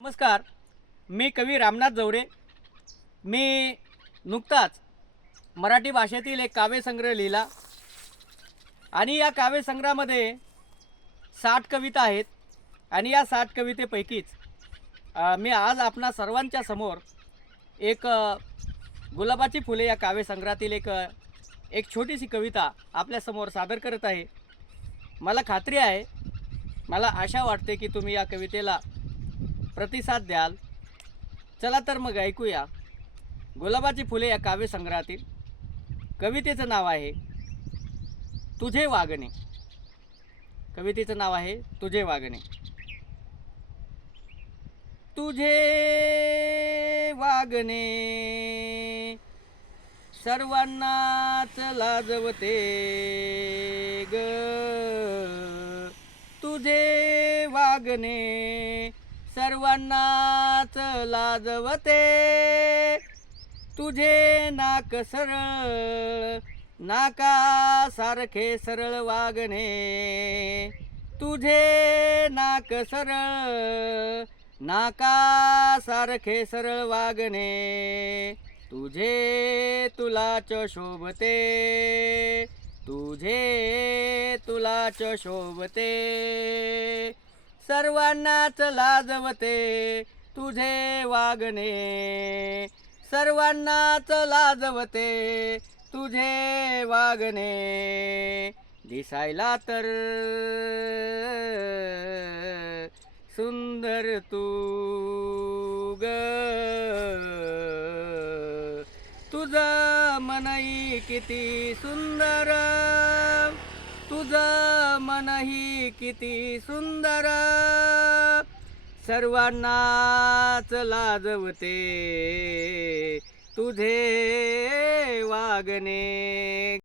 नमस्कार. मी कवी रामनाथ जवरे मी नुकताच मराठी भाषेतील एक काव्यसंग्रह लिहिला. आणि या काव्यसंग्रहामध्ये साठ कविता आहेत. आणि या साठ कवितेपैकीच मी आज आपणा सर्वांच्या समोर एक गुलाबाची फुले या काव्यसंग्रहातील एक एक छोटीशी कविता आपल्यासमोर सादर करत आहे. मला खात्री आहे मला आशा वाटते की तुम्ही या कवितेला प्रतिसाद द्याल. चला तर मग ऐकूया. गुलाबाची फुले या काव्यसंग्रहातील कवितेचं नाव आहे तुझे वागणे. कवितेचं नाव आहे तुझे वागणे. तुझे वागणे. सर्वांनाच लाजवते ग. तुझे वागणे. सर्वांनाच लाजवते. तुझे नाक सरळ नाका सारखे सरळ वागणे. तुझे नाक सरळ नाका सारखे सरळ वागणे. तुझे तुलाच शोभते. तुझे तुलाच शोभते. सर्वांनाच लाजवते तुझे वागणे. सर्वांनाच लाजवते तुझे वागणे. दिसायला तर सुंदर तू ग. तुझं मनई किती सुंदर. तुझं मनही किती सुंदर. सर्वांनाच लाजवते तुझे वागणे.